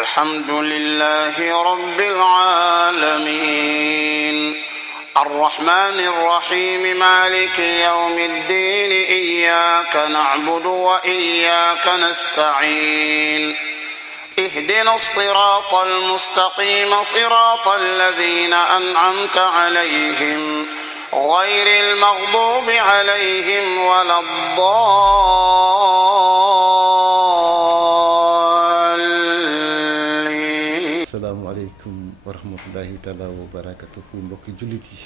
الحمد لله رب العالمين الرحمن الرحيم مالك يوم الدين إياك نعبد وإياك نستعين اهدنا الصراط المستقيم صراط الذين أنعمت عليهم غير المغضوب عليهم ولا الضالين. السلام عليكم ورحمة الله تعالى وبركاته. mbokki jullit yi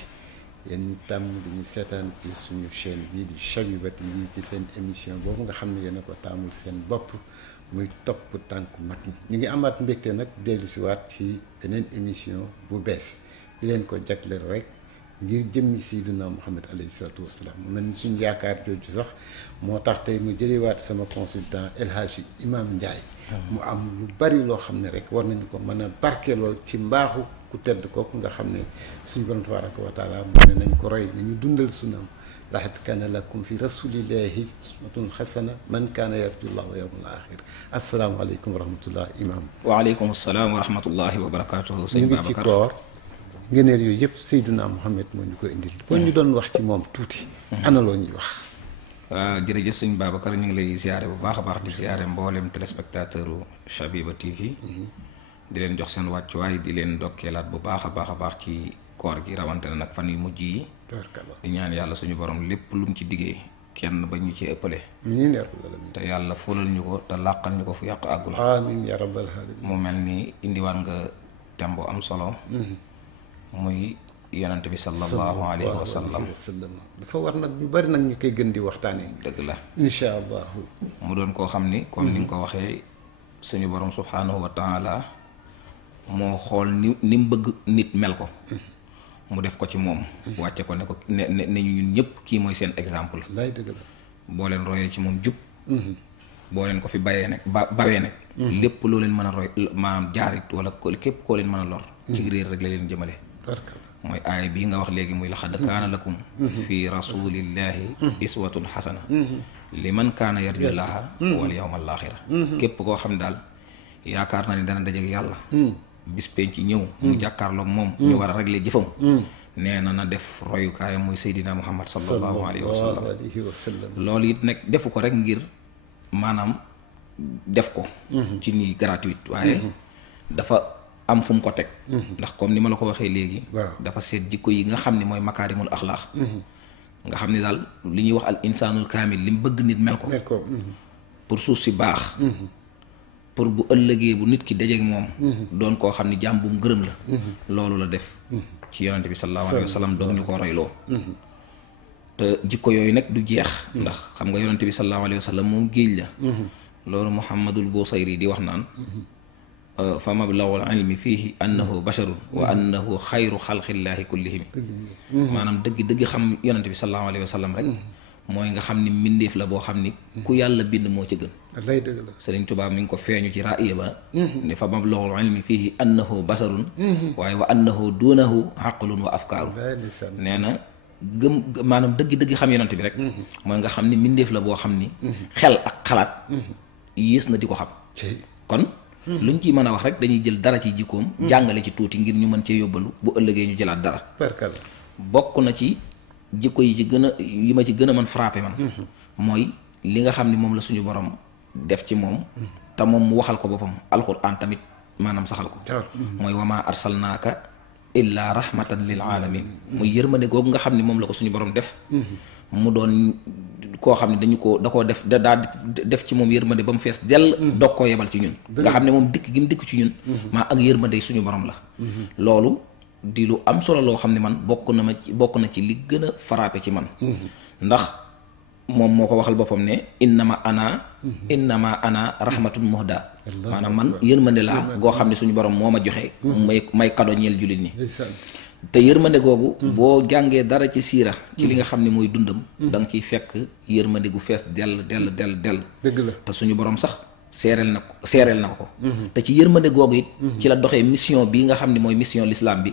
yéen ñi tàmm di ñu seetaan ci suñu chaîne bii di Chabiba TV ci seen émission boobu nga xam ne yéen a ko taamul seen bopp muy topp tànku mag ñi. ñu ngi amaat mbégte nag dellusiwaat ci beneen émission bu bees di leen ko jagleel rek ngir jëmmi Seydina Muhammad alayhi salaatu wasalaam mu mel ni suñu yaakaar jooju sax moo tax tey mu jëlewaat sama consultant El Hadji Imam Ndiaye mu am lu bari loo xam ne rek war nañu ko mën a barkeelool ci mbaaxu ku tedd kooku nga xam ne suñu borom tabaraka wa taala mu ne nañ ko roy nañu dundal sunam laqad kaana lakum fi rasulillahi uswatun xasana man kaana yarjullah wa yawmal axir. asalaamaaleykum wa rahmatullah imam. waaleykum salaam wa rahmatullahi wa barakatuhu. ñu ngi ci koor ngëneel yooyu yëpp Seydina Muhammad moo ñu ko indil boo ñu doon wax ci moom tuuti ana loo ñuy wax. waaw jërëjëf sëñ Babacar ñu ngi lay ziare bu baax a baax di ziare mboolem téléspectateur u Chabiba TV di leen jox seen wàccuwaay di leen dokkeelaat bu baax a baax ci koor gi rawante na nag fan yu mujj yi di ñaan yàlla suñu borom lépp lu mu ci diggee kenn ba ñu ci ëppale te yàlla fulal ñu ko te làqal ñu ko fu yàq àggul amiin ya rabbal aalamiin. mu mel ni indiwaat nga tembo am solo muy yonent bi sallallahu alayhi wa sallam dafa war nag ñu bari nag ñu koy gën di waxtaanee. dëgg la incha allah. mu doon koo xam ni comme ni nga ko waxee suñu borom subhanahu wa taala moo xool ni mu bëgg nit mel ko mu def ko ci moom wàcce ko ne ko ne ñu ñun ñëpp kii mooy seen exemple. lay dëgg la boo leen royee ci moom jub boo leen ko fi bayee nag bawee nag lépp loo leen mën a roy maanaam jaarit wala képp koo leen mën a lor ci réer rek la leen jëmale. mooy aaya bii nga wax léegi muy laqad kaana lakum fi rasulillahi iswatun xasana liman kaana yarjullaha wal yawmal aaxira. képp koo xam daal yaakaar na ni dana dajeek yàlla bis penc ci ñëw mu jàkkaarloog moom ñu war a régler jëfam nee na def royukaayam muy Seydina Muhammad sallallahu alayhi wa sallam. loolu it nag defu ko rek ngir maanaam def ko ci nii gratuite waaye dafa am fu mu ko teg ndax comme ni ma la ko waxee léegi dafa seet jikko yi nga xam ne mooy makaarimul axlaax nga xam ne daal li ñuy wax al insaanul kaamil li mu bëgg nit mel ko pour suuf si baax pour bu ëllëgee bu nit ki dajeek moom doon koo xam ne jaam bu mu gërëm la loolu la def ci yonente bi sallallahu alayhi wa sallam doog ñu ko royloo te jikko yooyu nag du jeex ndax xam nga yonente bi sallallahu alayhi wa sallam moom géej la loolu Muhammadul Busayri di wax naan fa mablagul ilmi fiihi annahu basharun wa annahu xayru xalqillaahi kullihim maanaam dëgg xam yonente bi sallallahu alayhi wa sallam rek mooy nga xam ni mbindeef la boo xam ni ku yàlla bind moo ca gën. lay dëgg la Sëriñ Tuubaa mi ngi ko feeñu ci raaya ba ne fa mablagul ilmi fiihi annahu basharun waaye wa annahu duunahu aqlun wa afkaaru nee na maanaam dëgg xam yonente bi rek mooy nga xam ni mbindeef la boo xam ni xel ak xalaat yées na di ko xam kon luñ ciy mën a wax rek dañuy jël dara ci jikkoom jàngale ci tuuti ngir ñu mën cee yóbbalu bu ëllëgee ñu jëlaat dara bokk na ci jikko yi ci gën a yi ma ci gën a mën frappé man mooy li nga xam ne moom la suñu borom def ci moom te moom mu waxal ko boppam alxuraan tamit maanaam saxal ko mooy wama arsalnaaka illaa rahmatan lil alamin muy yërmande googu nga xam ne moom la ko suñu borom def mu doon koo xam ne da koo def daa def ci moom yërmande ba mu fees dell dog koo yebal ci ñun nga xam ne moom dikk gi mu dikk ci ñun maa ak yërmande suñu borom la loolu di lu am solo loo xam ne man bokk na ci li gën a frappé ci man ndax moom moo ko waxal boppam ne innama ana rahmatun muhda maanaam man yërmande laa goo xam ne suñu borom moo ma joxe may kado ñeel jullit ñi te yërmande googu boo jàngee dara ci siira ci li nga xam ne mooy dundam da nga ciy fekk yërmande gu fees dell dëgg la te suñu borom sax seereel na ko te ci yërmande googu it ci la doxee mission bi nga xam ne mooy mission l'islam bi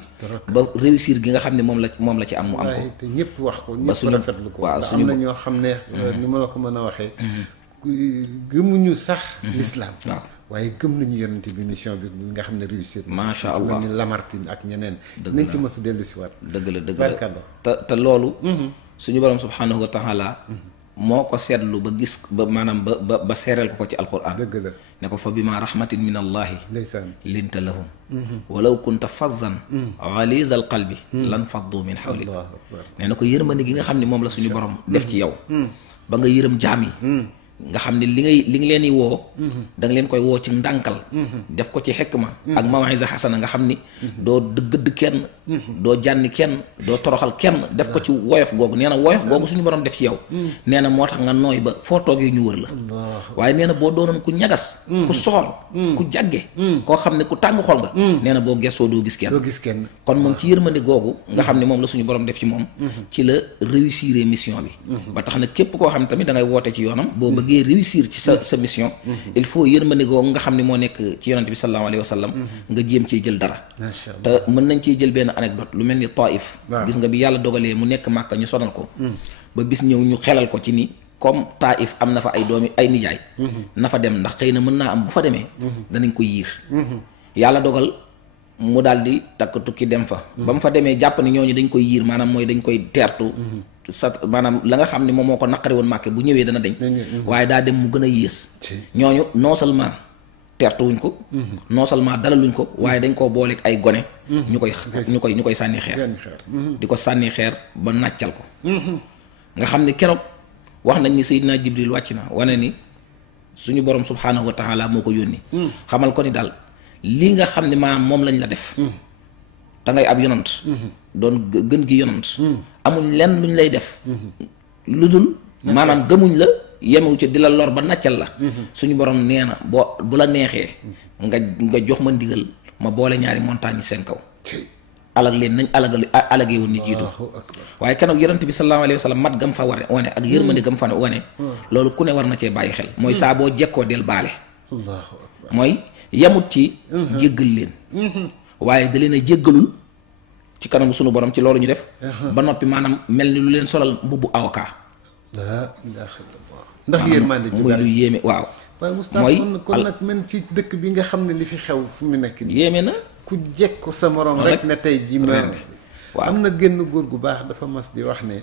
ba réussir gi nga xam ne moom la ci am mu am ko te ñëpp wax ko ñëpp rafetlu ko waaw am na ñoo xam ne ni ma la ko mën a waxee gëmuñu sax l'islam waaye gëm nañu yonent bi mission bi nga xam ne réussir macha allah mel ni Lamartine ak ñeneen nañ ci mës a dellu si waat dëgg la te loolu suñu borom subhanahu wa taala moo ko seetlu ba gis ba maanaam ba seereel ko ci alquran dëgg la ne ko fa bima rahmatin min allahi ndeysaan linta lahum walaw kunta fazzan ghaliza al qalbi lan faddu min hawlik nee na ko yërmande gi nga xam ne moom la suñu borom def ci yow ba nga yërëm jaam yi nga xam ne li nga leen di woo da nga leen koy woo ci ndànkal def ko ci xikma ak maw'iza xasana nga xam ni doo gëdd kenn doo jànni kenn doo toroxal kenn def ko ci woyof googu nee na woyof googu suñu borom def ci yow nee na moo tax nga nooy ba foo toogee ñu wër la waaye nee na boo doonoon ku ñagas ku soxor ku jàgge koo xam ne ku tàng xol nga nee na boo gessoo doo gis kenn kon moom ci yërmande googu nga xam ne moom la suñu borom def ci moom ci la réussir mission bi ba tax na képp koo xam ne tamit da ngay woote ci yoonam boo bëggee réussir ci sa mission il faut yërmande googu nga xam ne moo nekk ci yonante bi sallallahu alayhi wa sallam nga jéem cee jël dara te mën nañ cee jël benn anecdote lu mel ni Taif gis nga bi yàlla dogalee mu nekk Màkka ñu sonal ko ba bis ñëw ñu xelal ko ci ni comme Taif am na fa ay doomi ay nijaay na fa dem ndax xëy na mën naa am bu fa demee danañ ko yiir yàlla dogal mu daal di takk tukki dem fa ba mu fa demee jàpp ni ñooñu dañ koy yiir maanaam mooy dañ koy teertu maanaam la nga xam ne moom moo ko naqari woon Màkka bu ñëwee dana deñ waaye daa dem mu gën a yées ñooñu non seulement teertuwuñ ko non seulement dalaluñ ko waaye dañ koo booleeg ay gone ñu koy sànni xeer di ko sànni xeer ba nàccal ko nga xam ne keroog wax nañ ni Seydina Jibril wàcc na wane ni suñu borom subhaanahu wa taala moo ko yónni xamal ko ni daal lii nga xam ne maanaam moom lañ la def da ngay ab yonant doon gën gi yonant amuñ lenn luñ lay def lu dul maanaam gëmuñ la yemewu ci di la lor ba nàccal la suñu borom nee na bu la neexee nga jox ma ndigal ma boole ñaari montagne seen kaw alag leen nañ alagee woon ni jiitu waaye keroog yonent bi sallallahu alayhi wa sallam mat gam fa wane ak yërmande gam fa wane loolu ku ne war na cee bàyyi xel mooy saa boo jekkoo del baale mooy yemut ci jéggal leen waaye da leen a jéggalul ci kanamu sunu borom ci loolu ñu def ba noppi maanaam mel ni lu leen solal mbubbu avocat laa ilaaha illallah ndax yërmande ju muy lu yéeme waaw waaye Oustaz kon nag men ci dëkk bi nga xam ne li fi xew fu mu nekk nii yéeme na ku jekku sa morom rek ne tey ji ma waaw am na génn góor gu baax dafa mas di wax ne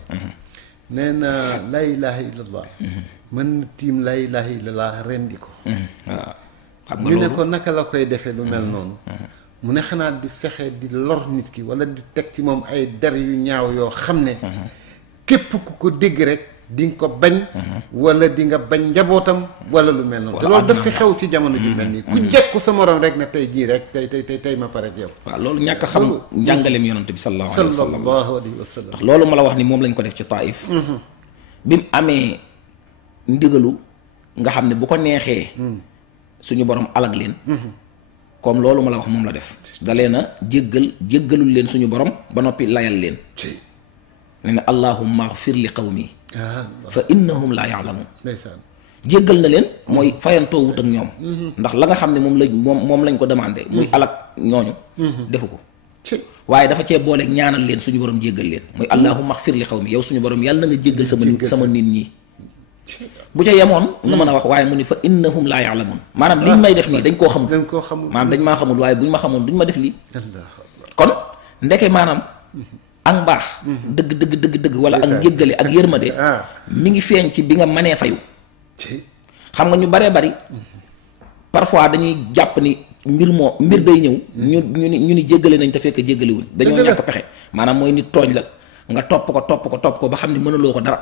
nee na laa ilaaha illallah mën na tiim laa ilaaha illallah rendi ko waaw xam nga ñu ne ko naka la koy defee lu mel noonu mu ne xanaa di fexe di lor nit ki wala di teg ci moom ay der yu ñaaw yoo xam ne képp ku ko dégg rek di nga ko bañ wala di nga bañ njabootam wala lu mel noonu te loolu daf fi xew ci jamono ju mel nii ku jekku sa morom rek ne tey jii rek tey ma pare ak yow waaw loolu ñàkk a xam njàngaleem yonent bi sallallahu alayhi wa sallam ndax loolu ma la wax ni moom lañ ko def ci Taif bi mu amee ndigalu nga xam ne bu ko neexee suñu borom alag leen comme loolu ma la wax moom la def da leen a jéggalul leen suñu borom ba noppi layal leen ne ne allahumma ighfir li qawmi fa innahum laa ya'lamun jéggal na leen mooy fayantoo wut ak ñoom ndax la nga xam ne moom lañ ko demandé muy alag ñooñu defu ko waaye dafa cee booleeg ñaanal leen suñu borom jéggal leen muy allahumma ighfir li qawmi yow suñu borom yàlla na nga jéggal sama nit ñi bu ca yemoon nga mën a wax waaye mu ni fa innahum laa ya'lamun maanaam liñ may def nii dañ koo xamul maanaam dañ maa xamul waaye buñ ma xamoon duñ ma def lii kon ndeke maanaam ak mbaax dëgg wala ak njéggale ak yërmande mi ngi feeñ ci bi nga mënee fayu xam nga ñu baree bari parfois dañuy jàpp ni mbir day ñëw ñu ni jéggale nañ te fekk jéggale wuñ dañoo ñàkk pexe maanaam mooy nit tooñ la nga topp ko ba xam ni mënuloo ko dara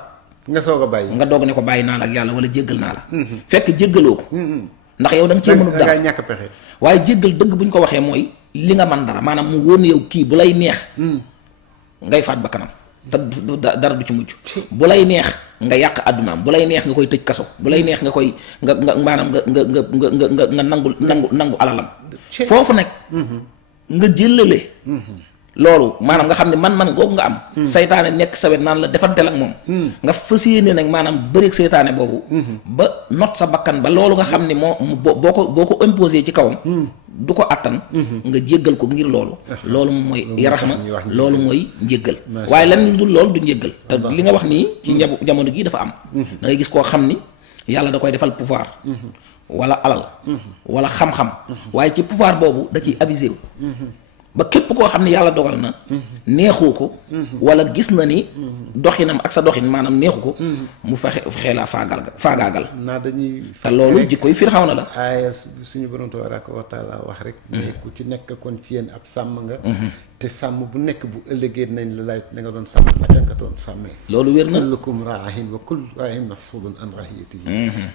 nga soog a bàyyi nga doog ne ko bàyyi naa la ak yàlla wala jéggal naa la fekk jéggaloo ko ndax yow da nga cee mënul dara ñàkk pexe waaye jéggal dëgg bu ñu ko waxee mooy li nga man dara maanaam mu wóor yow kii bu lay neex ngay faat ba kanam te dara du ci mucc bu lay neex nga yàq àddunaam bu lay neex nga koy tëj kaso bu lay neex nga koy nga maanaam nga nangu alalam foofu nag nga jëlale loolu maanaam nga xam ne man googu nga am saytaane nekk sawet naan la defanteel ak moom nga fas yéene nag maanaam bëreeg saytaane boobu ba not sa bakkan ba loolu nga xam ne boo ko imposé ci kawam du ko attan nga jéggal ko ngir loolu moom mooy raxma loolu mooy njéggal waaye lan lu dul loolu du njéggal te li nga wax nii ci jamono gii dafa am da ngay gis koo xam ni yàlla da koy defal pouvoir wala alal wala xam-xam waaye ci pouvoir boobu da ciy abusé wu ba képp koo xam ne yàlla dogal na neexu ko wala gis na ni doxinam ak sa doxin maanaam neexu ko mu fexe laa faagaagal naa dañuy te loolu jikkoy Firawna la aaya suñu borom tabaaraka wa taala wax rek mais ku ci nekk kon ci yéen ab sàmm nga te sàmm bu nekk bu ëllëgee nañ la laaj na nga doon sàmm saka nga doon sàmmee loolu wér na kullukum raahin wa kullu raahin mas'uulun an ra'iyyatihi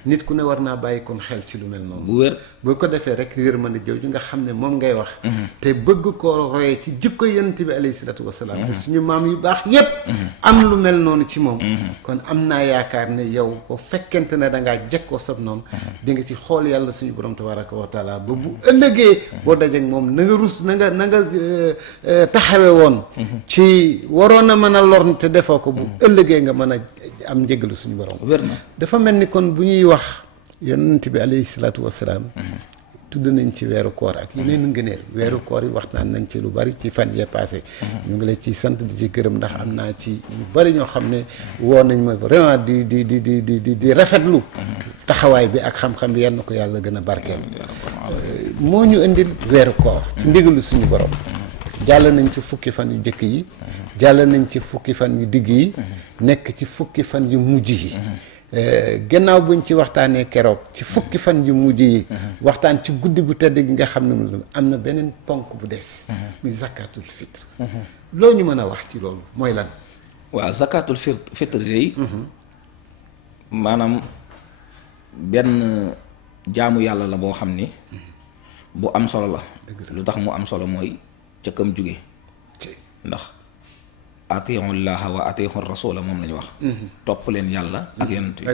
nit ku ne war naa bàyyi kon xel ci lu mel noonu bu wér boo ko defee rek yërmande jooju nga xam ne moom ngay wax te bëgg koo royee ci jikko yonent bi alayhi salaatu wasalaam te suñu maam yu baax yépp am lu mel noonu ci moom kon am naa yaakaar ne yow boo fekkente ne dangaa jekkoo sab noonu di nga ci xool yàlla suñu borom tabaraka wa taala ba bu ëllëgee boo dajeek moom na nga rus na nga taxawe woon ci waroon a mën a lor te defoo ko bu ëllëgee nga mën a am njëgalu suñu borom wér na dafa mel ni kon bu ñuy wax yonent bi alayhi salaatu wasalaam tudd nañ ci weeru koor ak yeneen ngëneel weeru koor yi waxtaan nañ ci lu bari ci fan yee passé ñu ngi lay ciy sant di ci gërëm ndax am naa ci ñu bari ñoo xam ne woo nañ ma vraiment di rafetlu taxawaay bi ak xam-xam bi yal na ko yàlla gën a barkeel moo ñu indil weeru koor ci ndigalu suñu borom jàll nañ ci fukki fan yu jëkk yi jàll nañ ci fukki fan yu digg yi nekk ci fukki fan yu mujj yi gannaaw buñ ci waxtaanee keroog ci fukki fan yu mujj yi waxtaan ci guddi gu tedd gi nga xam ne am na beneen ponk bu des muy zakatul fitre loo ñu mën a wax ci loolu mooy lan waaw zakatul fitre yi maanaam benn jaamu yàlla la boo xam ni bu am solo la lu tax mu am solo mooy ca kam jóge ndax atiiu llaha wa atiiu rasula moom la ñu wax topp leen yàlla ak yonent bi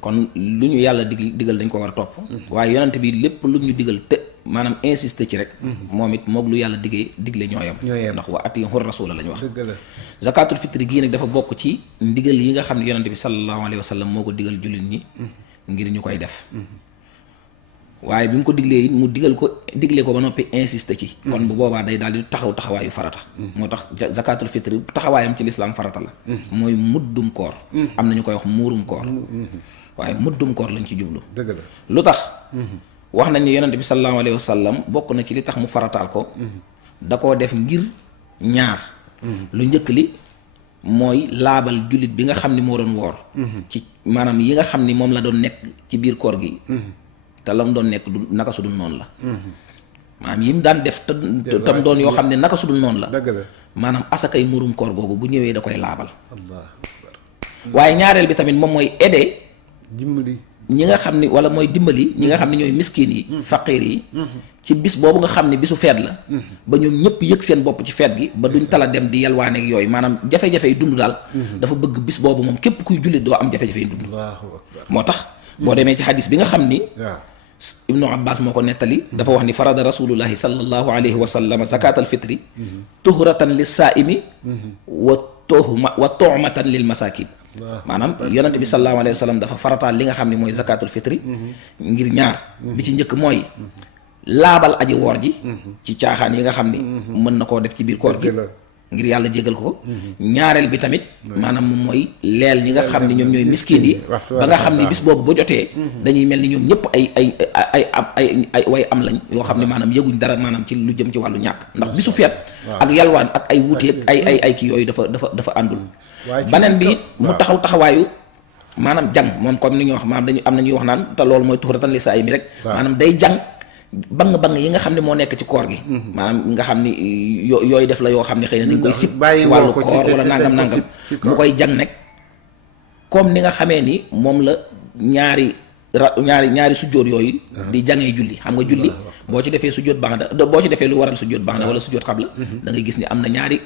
kon lu ñu yàlla digal dañ ko war a topp waaye yonent bi lépp lu ñu digal te maanaam insister ci rek moom it moog lu yàlla digle ñooyam ndax wa atiiu rasula la ñu wax zakatul fitri gii nag dafa bokk ci ndigal yi nga xam ne yonent bi sallallahu alayhi wa sallam moo ko digal jullit ñi ngir ñu koy def waaye bi mu ko diglee mu digle ko ba noppi insisté ci kon bu boobaa day daal di taxawaayu farata moo tax zakatul fitri taxawaayam ci lislaam farata la mooy muddum koor am na ñu koy wax muurum koor waaye muddum koor lañ ci jublu dëgg la lu tax wax nañ ne yonent bi sallallahu alayhi wa sallam bokk na ci li tax mu farataal ko da koo def ngir ñaar lu njëkk li mooy laabal jullit bi nga xam ni moo doon woor ci maanaam yi nga xam ni moom la doon nekk ci biir koor gi te lam doon nekk du naka su dul noonu la maanaam yi mu daan def te tam doon yoo xam ne naka su dul noonu la maanaam asakay murum koor googu bu ñëwee da koy laabal waaye ñaareel bi tamit moom mooy aider dimbali ñi nga xam ni wala mooy dimbali ñi nga xam ne ñooy miskin yi faqiir yi ci bis boobu nga xam ne bisu feet la ba ñoom ñëpp yëg seen bopp ci feet gi ba duñ tala dem di yalwaane ak yooyu maanaam jafe-jafe yi dund daal dafa bëgg bis boobu moom képp kuy jullit doo am jafe-jafe yi dund moo tax boo demee ci xadis bi nga xam ni ibnu abbas moo ko nettali dafa wax ni farada rasulullahi sallallahu alayhi wa sallam zakat al fitri tuhratan lis saaimi wa tuhmatan lil masakin maanaam yonente bi sallallahu alayhi wa sallam dafa farataal li nga xam ne mooy zakatul fitri ngir ñaar bi ci njëkk mooy laabal aji woor ji ci caaxaan yi nga xam ni mën na koo def ci biir koor gi ngir yàlla jégal ko ñaareel bi tamit maanaam moom mooy leel ñi nga xam ne ñoom ñooy miskin yi ba nga xam ne bis boobu ba jotee dañuy mel ni ñoom ñëpp ay way am lañ yoo xam ne maanaam yëguñ dara maanaam ci lu jëm ci wàllu ñàkk ndax bisu feet ak yalwaan ak ay wuuteeg ay kii yooyu dafa àndul baneen bi it mu taxawaayu maanaam jàng moom comme ni ñuy wax maanaam dañu am na ñuy wax naan te loolu mooy tuxuratan li saa yi mi rek maanaam day jàng bang yi nga xam ne moo nekk ci koor gi maanaam nga xam ni yooyu def la yoo xam ne xëy na dañ koy sib ci wàllu koor wala nangam mu koy jàng nekk comme ni nga xamee ni moom la ñaari sujjóot yooyu di jàngee julli xam nga julli boo ci defee sujjóot baax na boo ci defee lu waral sujjóot baax na wala sujjóot xabla da ngay gis ni am na ñaari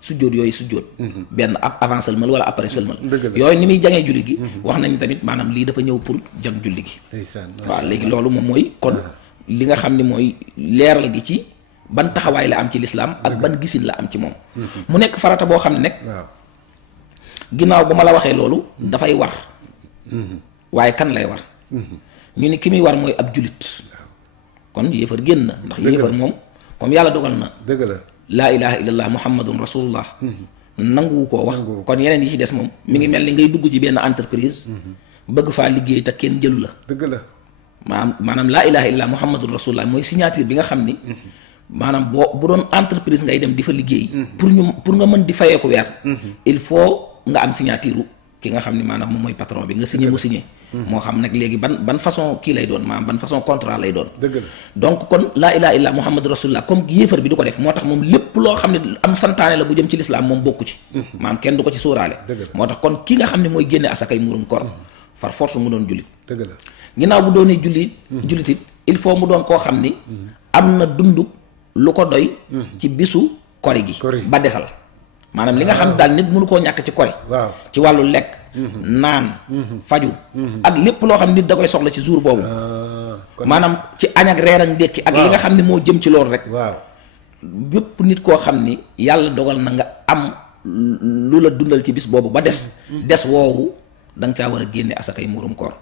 sujjóot yooyu sujjóot benn ab avant sëlmal wala après sëlmal yooyu ni muy jàngee julli gi wax nañ tamit maanaam lii dafa ñëw pour jàng julli gi waaw léegi loolu moom mooy kon li nga xam ne mooy leeral gi ci ban taxawaay la am ci lislaam ak ban gisin la am ci moom mu nekk farata boo xam ne nag ginnaaw bu ma la waxee loolu dafay war waaye kan lay war ñu ni ki muy war mooy ab julit kon yéefar génn na ndax yéefar moom comme yàlla dogal na dëgg la laa ilaha illallah muhammadun rasulullah nanguwu koo wax kon yeneen yi ci des moom mi ngi mel ni ngay dugg ci benn entreprise bëgg faa liggéey te kenn jëlu la dëgg la maanaam laa ilaha illa muhammadur rasulullah mooy signature bi nga xam ni maanaam bu doon entreprise ngay dem di fa liggéey pour nga mën di fayee ko weer il faut nga am signature ki nga xam ni maanaam moom mooy patron bi nga signé mu signé moo xam nag léegi ban façon kii lay doon maanaam ban façon contrat lay doon donc kon laa ilaha illa muhammadu rasulullah comme yéefar bi du ko def moo tax moom lépp loo xam ne am santaane la bu jëm ci lislaam moom bokku ci maanaam kenn du ko ci sóoraale moo tax kon ki nga xam ne mooy génne asakay muurum koor far force mu doon jullit ginnaaw bu doonee jullit it il faut mu doon koo xam ni am na dund lu ko doy ci bisu kori gi ba desal maanaam li nga xam daal nit mënu koo ñàkk ci kori ci wàllu lekk naan faju ak lépp loo xam nit da koy soxla ci jour boobu maanaam ci añ ak reer ak ndékki ak li nga xam ne moo jëm ci loolu rek bépp nit koo xam ni yàlla dogal na nga am lu la dundal ci bis boobu ba des woowu da nga caa war a génne asakay muurum koor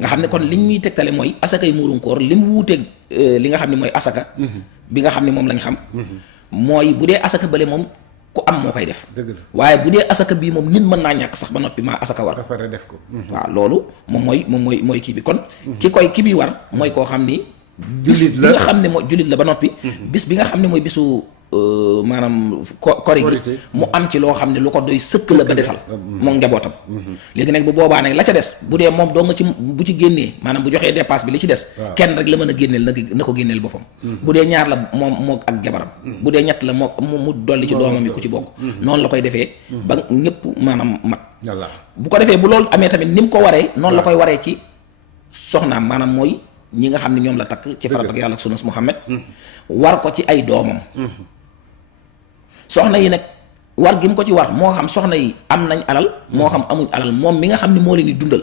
nga xam ne kon li ñuy tegtale mooy asakay muurum koor li mu wuuteeg li nga xam ne mooy asaka bi nga xam ne moom lañ xam mooy bu dee asaka bële moom ku am moo koy def waaye bu dee asaka bii moom nit mën naa ñàkk sax ba noppi maa asaka war def ko waaw loolu moom mooy kii bi kon ki bi war mooy koo xam ni jullit la bi nga xam ne mooy jullit la ba noppi bis bi nga xam ne mooy bisu maanaam kori gi mu am ci loo xam ne lu ko doy sëkk la ba desal moom njabootam léegi nag bu boobaa nag la ca des bu dee moom doo nga ci bu ci génnee maanaam bu joxee dépasse bi li ci des kenn rek la mën a génneel na ko génneel boppam bu dee ñaar la moom ak jabaram bu dee ñett la mu dolli ci doomam yi ku ci bokk noonu la koy defee ba ñëpp maanaam mat bu ko defee bu loolu amee tamit ni mu ko waree noonu la koy waree ci soxnaam maanaam mooy ñi nga xam ne ñoom la takk ci farat ak yàlla ak sunnas Muhammad war ko ci ay doomam soxna yi nag war gi mu ko ci war moo xam soxna yi am nañ alal moo xam amuñ alal moom mi nga xam ne moo leen di dundal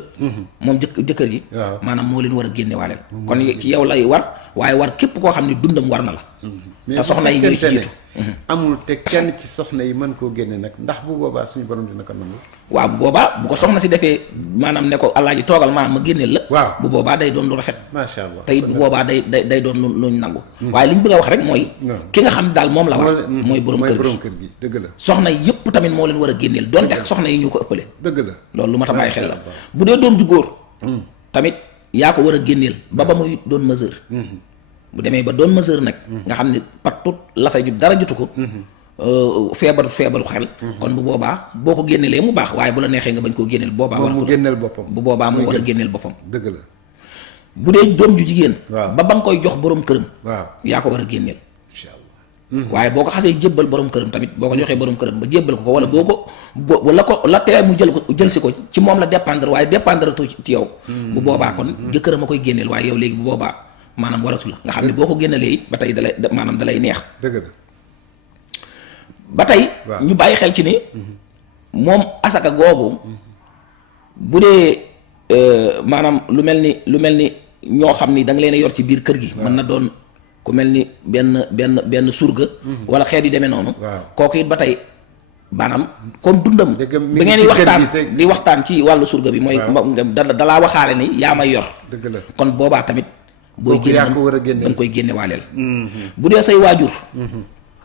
moom jëkkër yi maanaam moo leen war a génne waaleel kon ci yow lay war waaye war képp koo xam ne dundam war na la te soxna yi ñooy ci jiitu amul te kenn ci soxna yi mën koo génne nag ndax bu boobaa suñu borom dina ko nangu waaw bu boobaa bu ko soxna si defee maanaam ne ko alaaji toogal maanaam ma génneel la bu boobaa day doon lu rafet macha allah te it bu boobaa day doon luñ nangu waaye li ñu bëgg a wax rek mooy ki nga xam daal moom la war mooy borom kër gi dëgg la soxna yépp tamit moo leen war a génneel donte soxna yi ñu ko ëppale dëgg la loolu lu ma ta bàyyi xel la bu dee doom ju góor tamit yaa ko war a génneel ba muy doon mesure bu demee ba doon mesure nag nga xam ne partout la fay ju dara jotu ko feebaru xel kon bu boobaa boo ko génnelee mu baax waaye bu la neexee nga bañ koo génneel boobaa war mu génneel boppam bu boobaa mu war a génneel boppam dëgg la bu dee doom ju jigéen ba nga koy jox borom këram yaa ko war a génneel incha allah waaye boo ko xasee jébbal borom këram tamit boo ko joxee borom këram ba jébbal ko wala la tee mu jël si ko ci moom la dépendre waaye dépendre tu ci yow bu boobaa kon jëkkëram a koy génneel waaye yow léegi bu boobaa maanaam waratu la nga xam ne boo ko génnelee ba tey dalay neex dëgg la ba tey ñu bàyyi xel ci ni moom asaka googu bu dee maanaam lu mel ni ñoo xam ni da nga leen a yor ci biir kër gi mën na doon ku mel ni benn surga wala xeet yu demee noonu kooku it ba tey maanaam comme dundam bi ngeen di waxtaan ci wàllu surga bi mooy dalaa waxaale ni yaa may yor dëgg la kon boobaa tamit booy génne da nga koy génne waaleel bu dee say waajur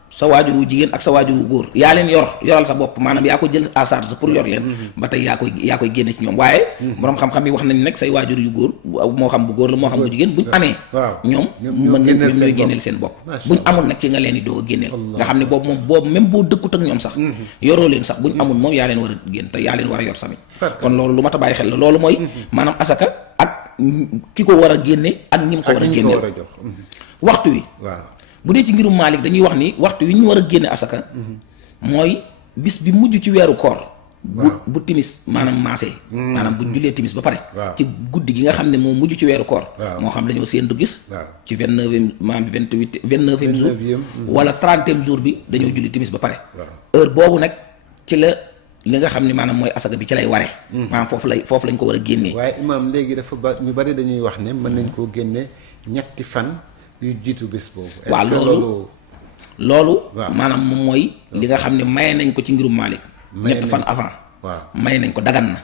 sa waajur wu jigéen ak sa waajur wu góor yaa leen yoral sa bopp maanaam yaa ko jël à charge pour yor leen ba tey yaa koy génne ci ñoom waaye borom xam-xam yi wax nañ nag say waajur yu góor moo xam bu góor la moo xam bu jigéen buñ amee ñoom mën nañ ñoom ñooy génneel seen bopp buñ amul nag ci nga leen di doo génneel nga xam ne boobu même boo dëkkut ak ñoom sax yoroo leen sax buñ amul moom yaa leen war a génn te yaa leen war a yor sami kon loolu lu mat a bàyyi xel la loolu mooy maanaam asaka ak ki ko war a génne ak ñi mu ko war a génneel waxtu wi bu dee ci ngirum Maalik dañuy wax ni waxtu wi ñu war a génne asaka mooy bis bi mujj ci weeru koor bu timis maanaam maasee maanaam bu jullee timis ba pare ci guddi gi nga xam ne moo mujj ci weeru koor moo xam dañoo séentu gis ci 29e jour wala 30e jour bi dañoo julli timis ba pare heure boobu nag ci la li nga xam ne maanaam mooy asaka bi ci lay waree maanaam foofu lañ ko war a génnee waaye imaam léegi dafa ñu bari dañuy wax ne mën nañ koo génne ñetti fan yu jiitu bés boobu. waaw loolu maanaam moom mooy li nga xam ne maye nañ ko ci ngirum Maalik ñett fan avant maye nañ ko dagan na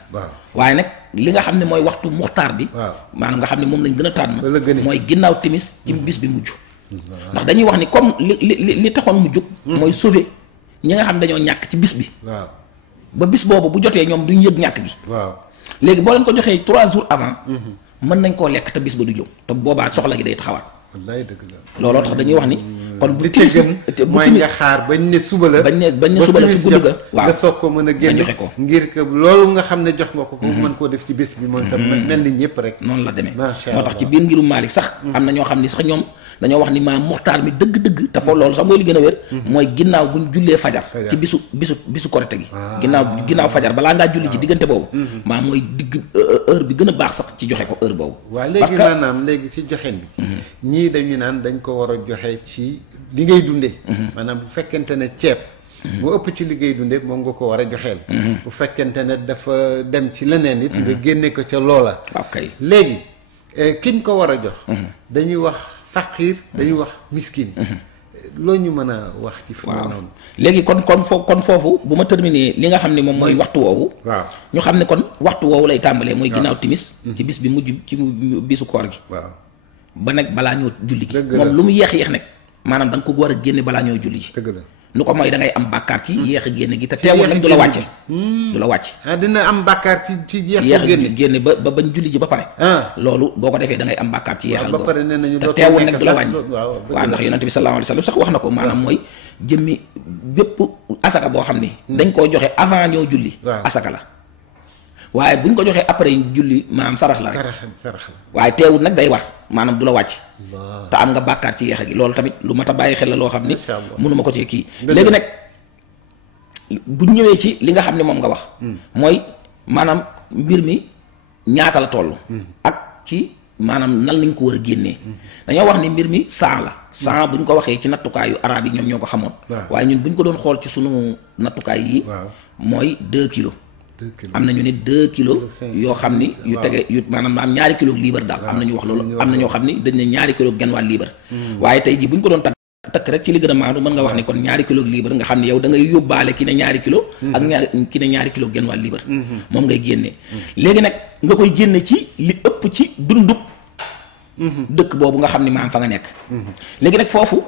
waaye nag li nga xam ne mooy waxtu muxtaar bi maanaam nga xam ne moom lañ gën a tànn mooy ginnaaw timis ci bis bi mujj ndax dañuy wax ni comme li taxoon mu jóg mooy sauver ñi nga xam ne dañoo ñàkk ci bis bi ba bis boobu bu jotee ñoom duñ yëg ñàkk gi léegi boo leen ko joxee 3 jours avant mën nañ koo lekk te bis ba du jóg te boobaa soxla gi day taxawaat. wallaay dëgg la. looloo tax dañuy wax ni. kon bu li ci gën mooy nga xaar bañ ne suba la. bañ ne suba la ci guddi ga waaw nga soog ko mën a génn joxe ko ngir que loolu nga xam ne jox nga ko. mën koo def ci bés bi moom tam mel ni ñëpp rek. noonu la demee macha moo tax ci biir ngirum Maalik sax. am na ñoo xam ni sax ñoom dañoo wax ni maam muxtaar mi dëgg-dëgg. te foofu loolu sax mooy li gën a wér. mooy ginnaaw buñ jullee fajar. ci bisu korite gi. ginnaaw fajar balaa ngaa julli ci diggante boobu. maam mooy heure bi gën a baax sax ci joxe ko heure boobu. waaw léegi maanaam léegi ci joxeen bi. ñii dañu naan dañ ko war a joxe ci li ngay dundee. maanaam bu fekkente ne ceeb. moo ëpp ci li ngay dundee moom nga ko war a joxeel. bu fekkente ne dafa dem ci leneen it. nga génne ko ca loola. ok léegi kiñ ko war a jox. dañuy wax faqiir dañuy wax miskin. loo ñu mën a wax ci fu waaw noonu. léegi kon foofu bu ma terminer li nga xam ne moom mooy waxtu woowu. waaw ñu xam ne kon waxtu woowu lay tàmbalee. mooy ginnaaw timis. ci bis bi mujj ci bisu koor gi. waaw ba nag balaa ñoo julli gi. dëgg la moom lu mu yéex nag maanaam da nga ko war a génne balaa ñoo julli ji. dëgg la lu ko mooy da ngay am bàkkaar ci yéex a génne gi te teewul nag du la wàcce. du la wàcc. ah dina am bàkkaar ci yéex yéex a a génne ba bañ julli ji ba pare. loolu boo ko defee da ngay am bàkkaar ci yeexal ba pare nee nañu te teewul nag du la wàññi. waaw ndax yonent bi sallallahu alayhi wa sallam sax wax na ko maanaam mooy jëmmi bépp asaka boo xam ni. dañ koo joxe avant ñoo julli. asaka la waaye buñ ko joxee après julli maanaam sarax la rek. sarax la waaye teewul nag day war maanaam du la wàcc. te am nga bàkkaar ci yeexe gi loolu tamit lu mat a bàyyi xel la loo xam ni. mënuma ko cee kii. léegi nag bu ñëwee ci li nga xam ne moom nga wax. mooy maanaam mbir mi ñaata la toll. ak ci maanaam nan lañ ko war a génnee. dañoo wax ni mbir mi 100 la. 100 bu ñu ko waxee ci nattukaayu araab yi ñoom ñoo ko xamoon. waaye ñun bu ñu ko doon xool ci sunu nattukaay yi. mooy 2 kilos. am na ñu ne 2 kilos yoo xam ni yu tege yu maanaam am ñaari kilos liibar daal. am na ñu wax loolu am na ñoo xam ni dañ ne ñaari kilos genn wàll liibar. waaye tey jii bu ñu ko doon takk rek ci li gën a maandu mën nga wax ni kon ñaari kilos liibar nga xam ne yow da ngay yóbbaale ki ne ñaari kilos. ak ki ne ñaari kilos genn wàll liibar. moom ngay génne. léegi nag nga koy génne ci li ëpp ci dundub dëkk boobu nga xam ni maam fa nga nekk. léegi nag foofu.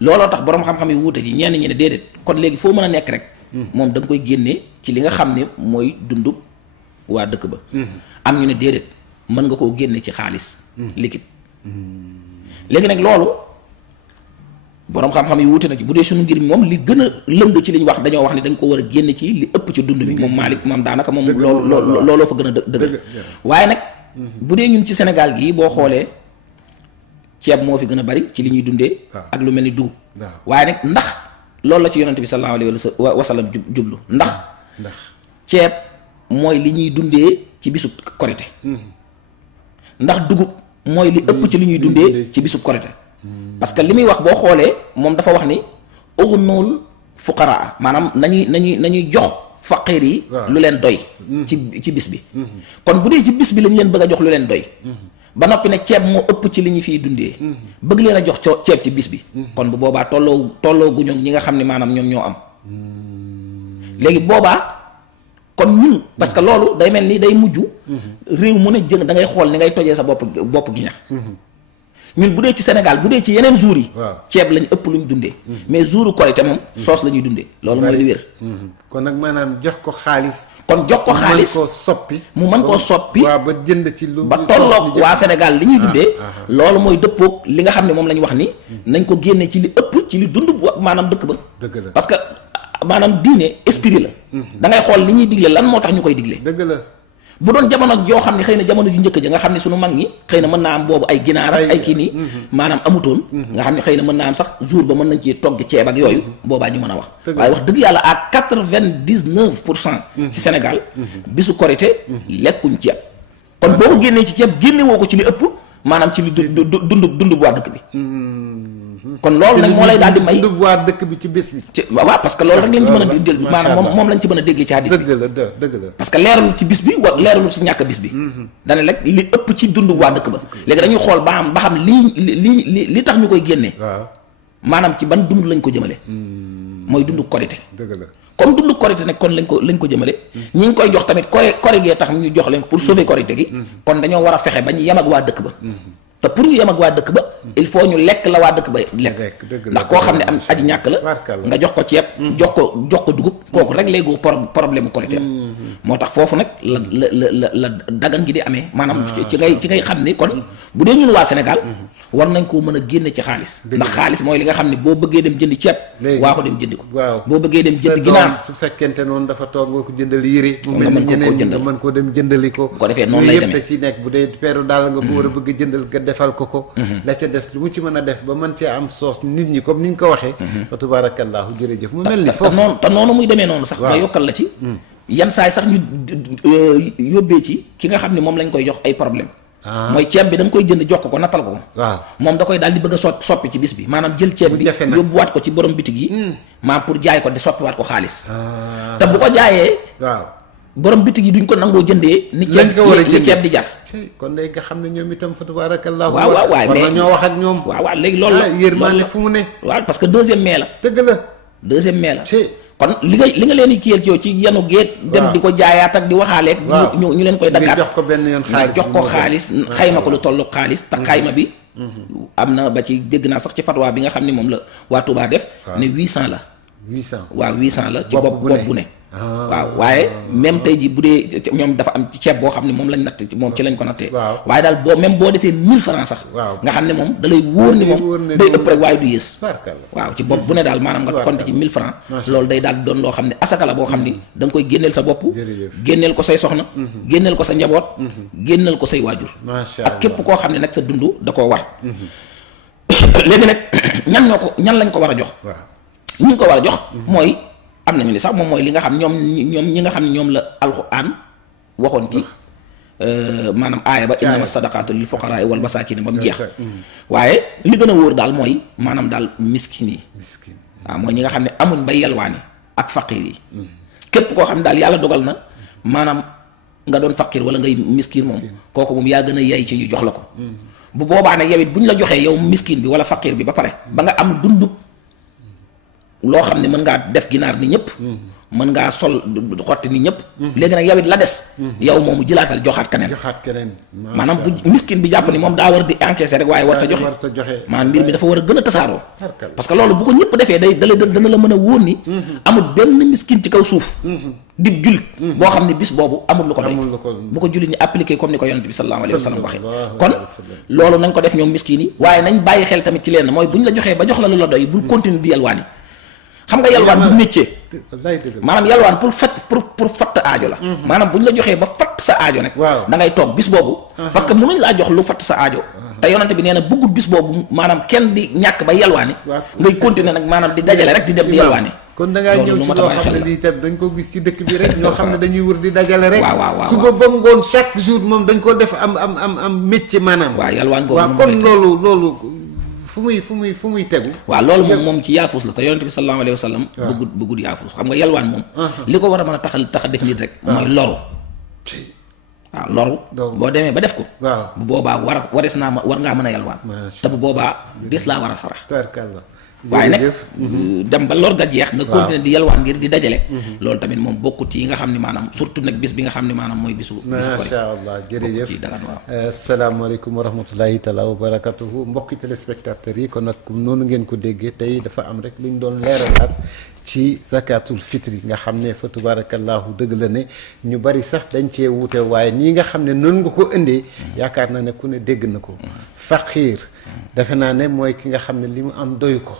looloo tax borom xam-xam yi wuute ji ñenn ñi ne déedéet kon léegi foo mën a nekk rek. moom da nga koy génnee ci li nga xam ne mooy dundub waa dëkk ba. am ñu ne déedéet mën nga koo génne ci xaalis. liquide. léegi nag loolu boroom xam-xam yi wuute na ci bu dee suñu ngir moom li gën a lëng ci li ñu wax dañoo wax ne dañ ko war a génne ci li ëpp ci dund bi moom Maalik moom daanaka moom looloo fa gën a dëgër. waaye nag bu dee ñun ci Sénégal gii boo xoolee ceeb moo fi gën a bari ci li ñuy dundee. ak lu mel ni dugub. waaye nag ndax. loolu la ci yonent bi sallallahu alayhi wa sallam jublu ndax ceeb mooy li ñuy dundee ci bisu korite ndax dugub mooy li ëpp ci li ñuy dundee ci bisu korite parce que li muy wax boo xoolee moom dafa wax ni uxnul fuqaraa maanaam nañuy jox faqir yi lu leen doy ci bis bi kon bu dee ci bis bi lañ leen bëgg a jox lu leen doy ba noppi ne ceeb moo ëpp ci li ñu fiy dundee bëgg leen a jox ceeb ci bis bi kon bu boobaa tolloo guñu ñi nga xam ne maanaam ñoom ñoo am léegi boobaa kon ñun parce que loolu day mel ni day mujj réew mu ne jëng da ngay xool ni ngay tojee sa bopp gi ñax ñun bu dee ci Sénégal bu dee ci yeneen jours yi ceeb lañ ëpp luñ dundee mais jouru Korité moom soos la ñuy dundee loolu mooy li wér kon nag maanaam jox ko xaalis kon jox ko xaalis mu mën koo soppi waaw ba jënd ci lu ba tolloog waa Sénégal li ñuy dundee loolu mooy dëppoog li nga xam ne moom la ñu wax ni nañ ko génne ci li ëpp ci li dund maanaam dëkk ba parce que maanaam diine esprit la da ngay xool li ñuy digle lan moo tax ñu koy digle dëgg la bu doon jamono joo xam ne xëy na jamono ju njëkk ja nga xam ne sunu mag ñi xëy na mën naa am boobu ay ginaar ak ay kii nii maanaam amutoon nga xam ne xëy na mën naa am sax jour ba mën nañ ci togg ceeb ak yooyu boobaa ñu mën a wax waaye wax dëgg yàlla à 99% ci Sénégal bisu Korité lekkuñ ceeb kon boo ko génnee ci ceeb génne woo ko ci li ëpp maanaam ci li dund bu waa dëkk bi kon loolu nag moo lay daal di may dund bu waa dëkk bi ci bés bi waaw parce que loolu rek lañ ci mën a dégg maanaam moom lañ ci mën a déggee ci hadis bi dëgg la parce que leeralul ci bis bi wa leeralul ci ñàkk bis bi dana rek li ëpp ci dund bu waa dëkk ba léegi dañuy xool ba xam li tax ñu koy génnee maanaam ci ban dund lañ ko jëmale mooy dund Korité dëgg la comme dund Korité nag kon lañ ko jëmale ñi ngi koy jox tamit koré gee tax ñu jox leen pour sauver Korité gi kon dañoo war a fexe ba ñu yem ak waa dëkk ba te pour ñu yem ak waa dëkk ba il faut ñu lekk la waa dëkk ba lekk ndax koo xam ne am aji ñàkk la nga jox ko ceeb jox ko dugub kooku rek léegi problème Korité moo tax foofu nag la dagan gi di amee maanaam ci ngay xam ni kon bu dee ñun waa Sénégal war nañ koo mën a génne ci xaalis ndax xaalis mooy li nga xam ne boo bëggee dem jëndi ceeb waa ko dem jëndi ko boo bëggee dem jëndi ginaar su fekkente noonu dafa toog nga ko jëndal yére mu mel ni ñeneen nga mën koo dem jëndali ko ko defee noonu lay demee yëpp ci nekk bu dee peeru daal nga ko war a bëgg a jëndal nga defal ko la ca des lu mu ci mën a def ba mën cee am soos nit ñi comme ni nga ko waxee fa tabarakallahu jërëjëf mu mel ni foofu te noonu muy demee noonu sax nga yokkal la ci yan saay sax ñu yóbbee ci ki nga xam ne moom lañ koy jox ay problème mooy ceeb bi da nga koy jënd jox ko nattal ko waaw moom da koy daal di bëgg a soppi ci bis bi maanaam jël ceeb bi yóbbuwaat ko ci borom bitig yi maanaam pour jaay ko di soppiwaat ko xaalis te bu ko jaayee waaw borom bitig yi duñ ko nangoo jëndee ni ceeb di jar kon day nga xam ne ñoom itam fa tabarakallah waaw mais ñoo wax ak ñoom waaw léegi loolu la yërmande fu mu ne waaw parce que deuxième mai la dëgg la deuxième mai la kon li nga leen di kiyal ci yow ci yanu géeg dem di ko jaayaat ak di waxaaleeg ñu leen koy daggaat jox ko benn yoon xaalis jox ko xaalis xayma ko lu tollu xaalis te xayma bi am na ba ci dégg naa sax ci fatwa bi nga xam ne moom la waa Touba def ne 800 la 800 waaw 800 la ci bopp bu ne waaw waaye même tey ji bu dee ñoom dafa am ci ceeb boo xam ne moom lañ natt moom ci lañ ko nattee waaye daal boo defee 1000 francs sax nga xam ne moom da lay wóor ni moom day ëpp rek waaye du yées waaw ci bopp bu ne daal maanaam nga compte ci 1000 francs loolu day daal doon loo xam ne asaka la boo xam ni da nga koy génneel sa bopp génneel ko say soxna génneel ko sa njaboot génneel ko say waajur ak képp koo xam ne nag sa dund da koo war léegi nag ñan lañ ko war a jox ñi ko war a jox mooy am nañu ni sax moom mooy li nga xam ñoom ñi nga xam ne ñoom la alxuraan waxoon ci maanaam aaya ba innama sadaqaatu lil fuqaraa wal masaakin ba mu jeex waaye li gën a wóor daal mooy maanaam daal miskin yi waaw mooy ñi nga xam ne amuñ bay yalwaani ak faqir yi képp koo xam ne daal yàlla dogal na maanaam nga doon faqir wala ngay miskin moom kooku moom yaa gën a yay ci ñu jox la ko bu boobaa nag yow it bu ñu la joxee yow miskin bi wala faqir bi ba pare ba nga am dund loo xam ne mën ngaa def ginaar ni ñëpp mën ngaa sol xotti ni ñëpp léegi nag yow it la des yow moomu jëlaatal joxaat keneen maanaam bu miskin bi jàpp ni moom daa war di encaisser rek waaye war ta joxe maanaam mbir mi dafa war a gën a tasaaroo parce que loolu bu ko ñëpp defee dana la mën a wóor ni amul benn miskin ci kaw suuf dib jullit boo xam ne bis boobu amul lu ko doy bu ko jullit ñi appliqué comme ni ko yonent bi sallallahu alayhi wa sallam waxee kon loolu nañ ko def ñoom miskin yi waaye nañ bàyyi xel tamit ci leen mooy bu ñu la joxee ba jox la lu la doy bul continuer di yalwaani xam nga yalwaan bu métier maanaam yalwaan pour fatt aajo la maanaam bu ñu la joxee ba fatt sa aajo nag da ngay toog bis boobu parce que mënuñ laa jox lu fatt sa aajo te yonante bi nee na bëggul bis boobu maanaam kenn di ñàkk ba yalwaani ngay continuer nag maanaam di dajale rek di dem di yalwaani kon da ngaa ñëw ci loo xam ne lii tam dañ ko gis ci dëkk bi rek ñoo xam ne dañuy wër di dajale rek suba ba ngoon chaque jour moom dañ ko def am métier maanaam waaw yalwaan googu waaw kon loolu fu muy tegu waaw loolu moom ci yaafus la te yonent bi sallallahu alayhi wa sallam bëggul yaafus xam nga yalwaan moom li ko war a mën a tax a def nit rek mooy loru waaw loru boo demee ba def ko bu boobaa war ngaa mën a yalwaan te bu boobaa des laa war a sarax waaye nag dem ba lor ga jeex nga continuer di yalwaan ngir di dajale loolu tamit moom bokkut ci yi nga xam ne maanaam surtout nag bis bi nga xam ne maanaam mooy bisu macha allah jërëjëf asalaamaaleykum wa rahmatullahi taala wa barakatuhu mbokki téléspectateurs yi kon nag noonu ngeen ko déggee tey dafa am rek lu ñu doon leeralaat ci zakatul fitri nga xam ne fa tubarakallahu dëgg la ne ñu bari sax dañ cee wuute waaye nii nga xam ne noonu nga ko indee yaakaar naa ne ku ne dégg na ko faqiir defe naa ne mooy ki nga xam ne li mu am doy ko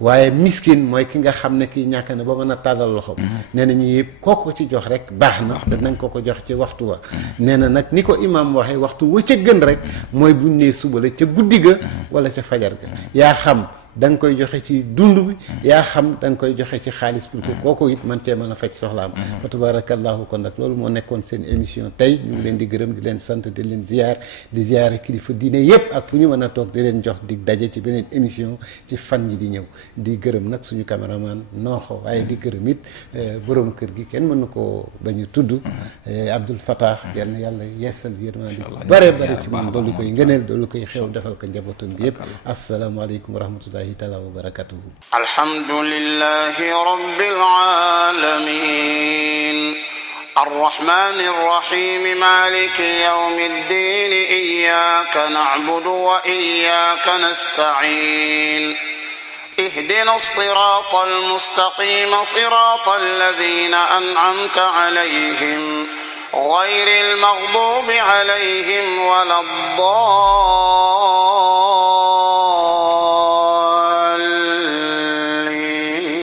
waaye miskin mooy ki nga xam ne kii ñàkk na ba mën a tàllal loxoom nee na ñu yëpp kooku ci jox rek baax na te nañ ko jox ci waxtu wa nee na nag ni ko imaam waxee waxtu wa ca gën rek mooy buñ nee suba la ca guddi ga wala ca fajar ga yaa xam da nga koy joxe ci dund bi yaa xam da nga koy joxe ci xaalis pour que kooku it man cee mën a faj soxlaam fa tabarakallahu kon nag loolu moo nekkoon seen émission tey ñu ngi leen di gërëm di leen sant di leen ziyaare kilifa diine yépp ak fu ñu mën a toog di leen jox di daje ci beneen émission ci fan yi di ñëw di gërëm nag suñu caméraman nooxo waaye di gërëm it borom kër gi kenn mën na koo bañ a tudd Abdoul Fattah yal na yàlla yeesal yërmande bare ci moom doolu koy ngëneel doolu koy xew defal ko njabootam bi yépp asalaamaaleykum wa rahmatullahi taala wa barakatuhu alhamdulillahi rabbil alamin الرحمن الرحيم مالك يوم الدين إياك نعبد وإياك نستعين اهدنا الصراط المستقيم صراط الذين أنعمت عليهم غير المغضوب عليهم ولا الضالين